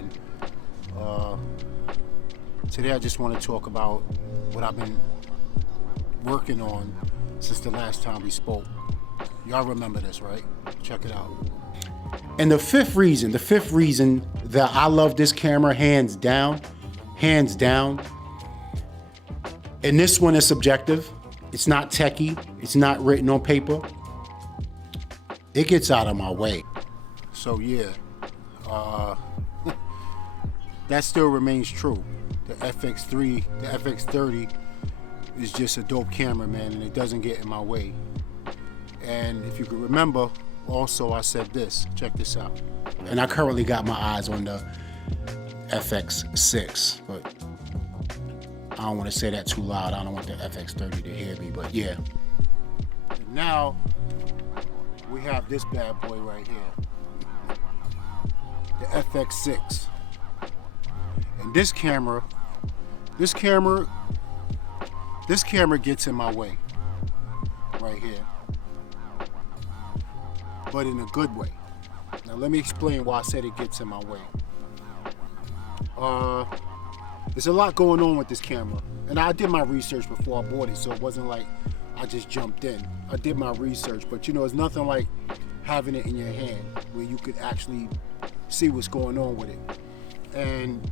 and today I just want to talk about what I've been working on since the last time we spoke. Y'all remember this, right? Check it out. And the fifth reason that I love this camera, hands down, and this one is subjective. It's not techie. It's not written on paper. It gets out of my way. So yeah, that still remains true. The FX3, the FX30 is just a dope camera, man, and it doesn't get in my way. And if you can remember, also I said this, check this out. And I currently got my eyes on the FX6, but I don't want to say that too loud. I don't want the FX30 to hear me, but yeah. And now we have this bad boy right here, the FX6. And this camera gets in my way right here, but in a good way. Now let me explain why I said it gets in my way. There's a lot going on with this camera, and I did my research before I bought it, so it wasn't like I just jumped in. I did my research, but you know, it's nothing like having it in your hand where you could actually see what's going on with it. And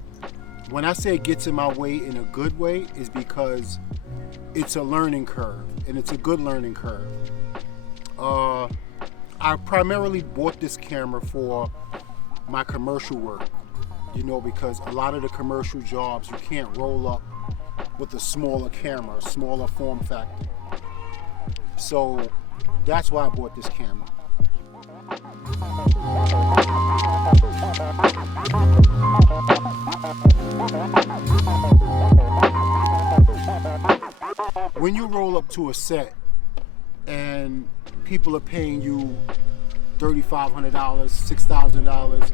when I say it gets in my way in a good way, is because it's a learning curve, and it's a good learning curve. I primarily bought this camera for my commercial work, you know, because a lot of the commercial jobs you can't roll up with a smaller camera, a smaller form factor. So that's why I bought this camera. When you roll up to a set and people are paying you $3,500, $6,000,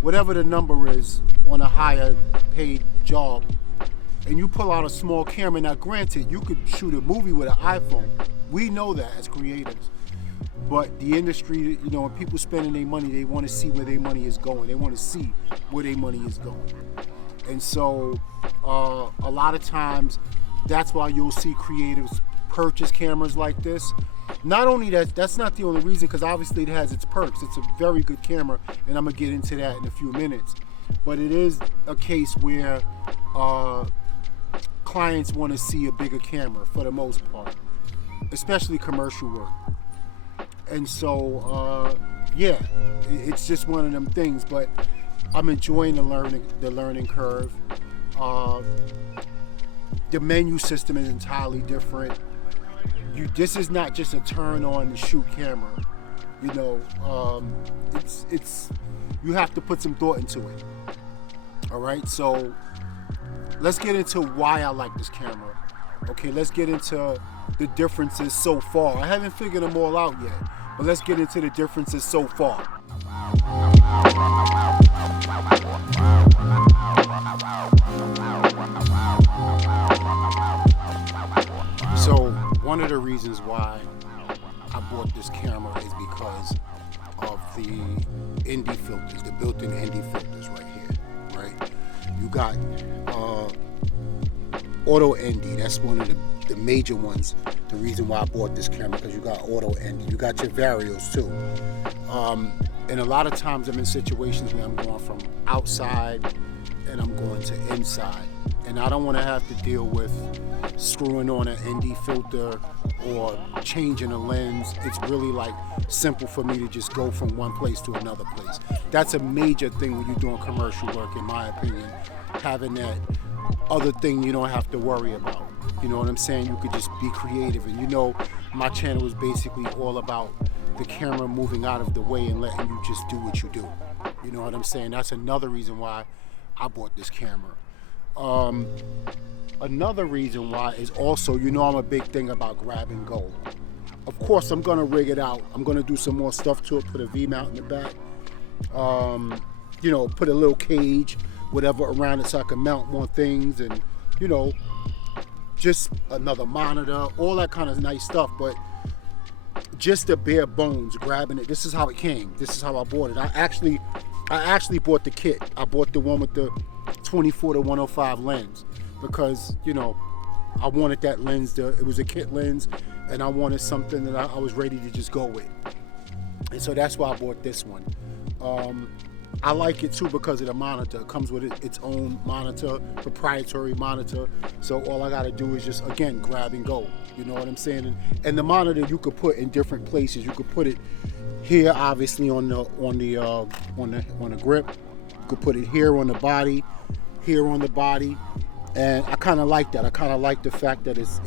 whatever the number is on a higher paid job, and you pull out a small camera, now granted, you could shoot a movie with an iPhone. We know that as creatives. But the industry, you know, when people spending their money, they want to see where their money is going. They want to see where their money is going. And so a lot of times, that's why you'll see creatives purchase cameras like this. Not only that, that's not the only reason, because obviously it has its perks. It's a very good camera, and I'm going to get into that in a few minutes. But it is a case where clients want to see a bigger camera for the most part, especially commercial work. And so, yeah, it's just one of them things, but I'm enjoying the learning curve. The menu system is entirely different. This is not just a turn on the shoot camera. You know, it's you have to put some thought into it. All right, so let's get into why I like this camera. Okay, let's get into the differences so far. I haven't figured them all out yet, but let's get into the differences so far. So one of the reasons why I bought this camera is because of the ND filters, the built-in ND filters right here, right? You got auto ND, that's one of the major ones. The reason why I bought this camera, because you got auto ND, you got your varios too. And a lot of times I'm in situations where I'm going from outside and I'm going to inside. And I don't want to have to deal with screwing on an ND filter or changing a lens. It's really like simple for me to just go from one place to another place. That's a major thing when you're doing commercial work, in my opinion, having that other thing you don't have to worry about. You know what I'm saying? You could just be creative. And you know, my channel is basically all about the camera moving out of the way and letting you just do what you do. You know what I'm saying? That's another reason why I bought this camera. Another reason why is also, you know, I'm a big thing about grab and go. Of course, I'm gonna rig it out. I'm gonna do some more stuff to it, put a V-mount in the back. You know, put a little cage, whatever around it so I can mount more things, and, you know, just another monitor, all that kind of nice stuff. But just the bare bones, grabbing it, this is how it came. This is how I bought it. I actually I actually bought the kit. I bought the one with the 24 to 105 lens because, you know, I wanted that lens. It was a kit lens, and I wanted something that I was ready to just go with. And so that's why I bought this one. I like it too because of the monitor. It comes with its own monitor, proprietary monitor. So all I gotta do is just, again, grab and go. You know what I'm saying? And the monitor you could put in different places. You could put it here, obviously on the grip. You could put it here on the body, here on the body. And I kind of like that. I kind of like the fact that it's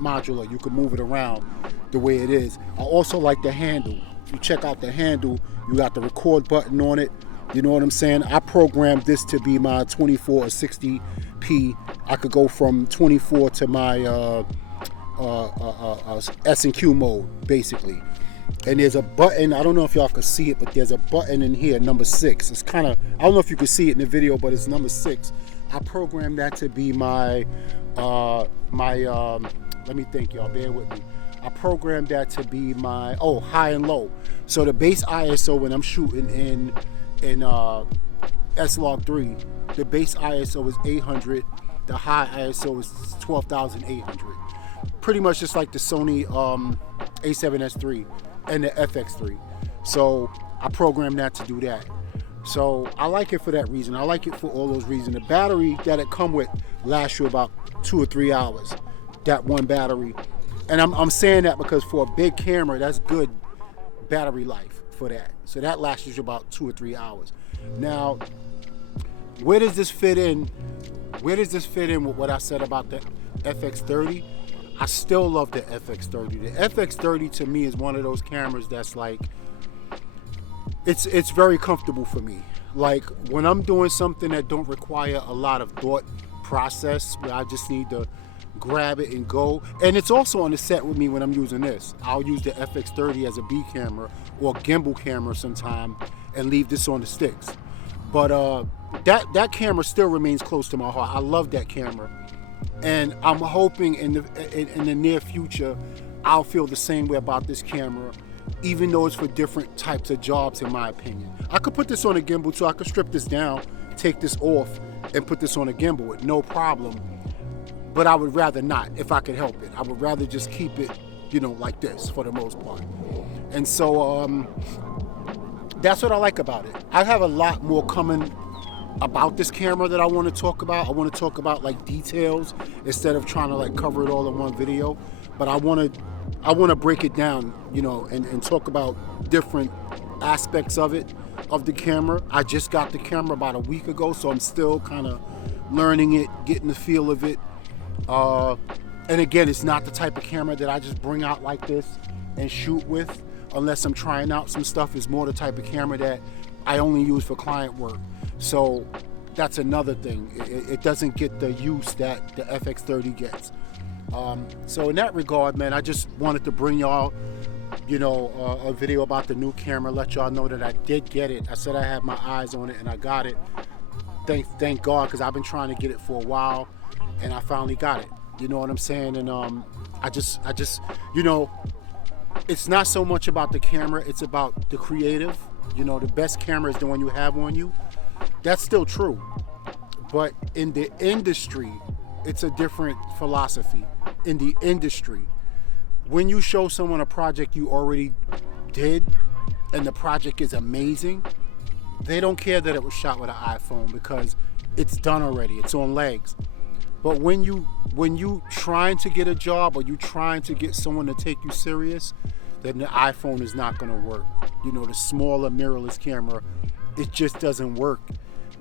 modular. You can move it around the way it is. I also like the handle. If you check out the handle, you got the record button on it. You know what I'm saying? I programmed this to be my 24 or 60p. I could go from 24 to my S&Q mode, basically. And there's a button, I don't know if y'all can see it, but there's a button in here, number 6. It's kind of, I don't know if you can see it in the video, but it's number 6. I programmed that to be my, let me think, y'all, bear with me. I programmed that to be my, high and low. So the base ISO when I'm shooting in S-Log3, the base ISO is 800, the high ISO is 12,800. Pretty much just like the Sony A7S III and the FX3. So I programmed that to do that. So I like it for that reason. I like it for all those reasons. The battery that it come with lasts you about 2 or 3 hours, that one battery. And I'm saying that because for a big camera, that's good battery life for that. So that lasts you about 2 or 3 hours. Now, where does this fit in? Where does this fit in with what I said about the FX30? I still love the FX30. The FX30 to me is one of those cameras that's like, it's very comfortable for me. Like when I'm doing something that don't require a lot of thought process, where I just need to grab it and go. And it's also on the set with me when I'm using this. I'll use the FX30 as a B camera or gimbal camera sometime and leave this on the sticks. But that camera still remains close to my heart. I love that camera. And I'm hoping in the near future, I'll feel the same way about this camera, even though it's for different types of jobs, in my opinion. I could put this on a gimbal too. I could strip this down, take this off, and put this on a gimbal with no problem. But I would rather not, if I could help it. I would rather just keep it, you know, like this for the most part. And so that's what I like about it. I have a lot more coming about this camera that I want to talk about. I want to talk about like details instead of trying to like cover it all in one video. But I want to break it down, you know, and talk about different aspects of it, of the camera. I just got the camera about a week ago, so I'm still kind of learning it, getting the feel of it. And again, it's not the type of camera that I just bring out like this and shoot with unless I'm trying out some stuff. It's more the type of camera that I only use for client work. So that's another thing. It doesn't get the use that the FX30 gets. So in that regard, man, I just wanted to bring y'all, you know, a video about the new camera, let y'all know that I did get it. I said I had my eyes on it and I got it. Thank God, because I've been trying to get it for a while and I finally got it. You know what I'm saying? And I just, you know, it's not so much about the camera, it's about the creative. You know, the best camera is the one you have on you. That's still true. But in the industry, it's a different philosophy. In the industry, when you show someone a project you already did and the project is amazing, they don't care that it was shot with an iPhone because it's done already, it's on legs. But when you trying to get a job or you trying to get someone to take you serious, then the iPhone is not going to work. You know, the smaller mirrorless camera, it just doesn't work.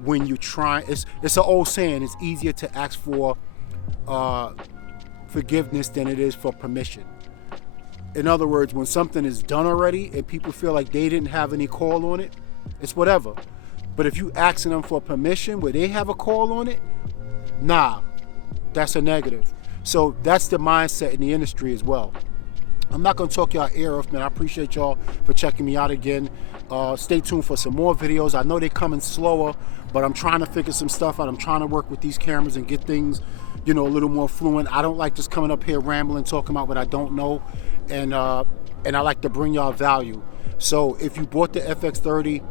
When you try, it's an old saying, it's easier to ask for forgiveness than it is for permission. In other words, when something is done already and people feel like they didn't have any call on it, it's whatever. But if you asking them for permission where they have a call on it, nah, that's a negative. So that's the mindset in the industry as well. I'm not going to talk y'all ear off, man. I appreciate y'all for checking me out again. Stay tuned for some more videos. I know they're coming slower, but I'm trying to figure some stuff out. I'm trying to work with these cameras and get things, you know, a little more fluent. I don't like just coming up here rambling, talking about what I don't know, and I like to bring y'all value. So if you bought the FX30,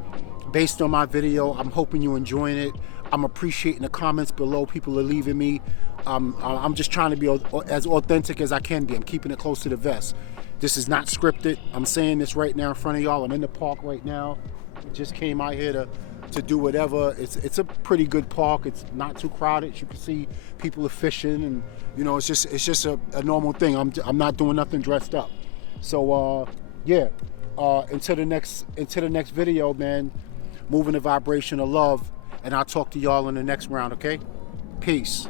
based on my video. I'm hoping you're enjoying it. I'm appreciating the comments below people are leaving me. I'm just trying to be as authentic as I can be. I'm keeping it close to the vest. This is not scripted. I'm saying this right now in front of y'all. I'm in the park right now. Just came out here to do whatever. It's a pretty good park. It's not too crowded. You can see people are fishing, and you know, it's just a normal thing. I'm not doing nothing dressed up. So yeah, until the next video, man. Moving the vibration of love, and I'll talk to y'all in the next round. Okay, peace.